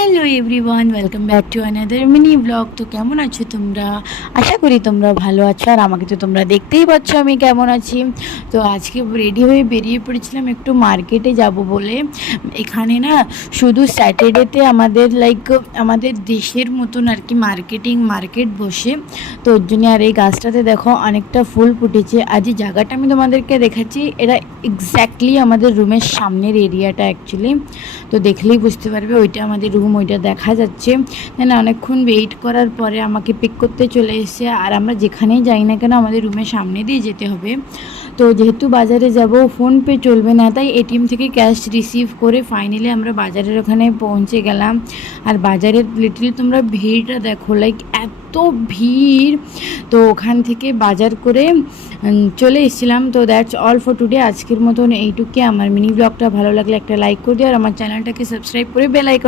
Hello everyone, welcome back to another mini blog. তো কেমন আছো তোমরা? আশা করি তোমরা ভালো আছো, আর আমাকে তো তোমরা দেখতেই পাচ্ছ আমি কেমন আছি। তো আজকে রেডি হয়ে বেরিয়ে পড়েছিলাম একটু মার্কেটে যাব বলে। এখানে না শুধু স্যাটারডেতে আমাদের দেশের মতন আর কি মার্কেট বসে। তো ওর জন্য আর এই গাছটাতে দেখো অনেকটা ফুল ফুটেছে। আজ এই জায়গাটা আমি তোমাদেরকে দেখাচ্ছি, এটা এক্স্যাক্টলি আমাদের রুমের সামনের এরিয়াটা অ্যাকচুয়ালি। তো দেখলেই বুঝতে পারবে ওইটা আমাদের রুম, ওইটা দেখা যাচ্ছে। না অনেকক্ষণ ওয়েট করার পরে আমাকে পিক করতে চলে এসেছে। আর আমরা যেখানেই যাই না কেন আমাদের রুমের সামনে দিয়ে যেতে হবে। তো যেহেতু বাজারে যাব, ফোনপে চলবে না, তাই এটিএম থেকে ক্যাশ রিসিভ করে ফাইনালি আমরা বাজারের ওখানে পৌঁছে গেলাম। আর বাজারের লিটলি তোমরা ভিড়টা দেখো, এত ভিড়। তো ওখান থেকে বাজার করে চলে এসেছিলাম। তো দ্যাটস অল ফর টুডে। আজকের মতন এইটুকুই। আমার মিনি ব্লগটা ভালো লাগলে একটা লাইক করে দিও, আর আমার চ্যানেলটাকে সাবস্ক্রাইব করে বেল আইকন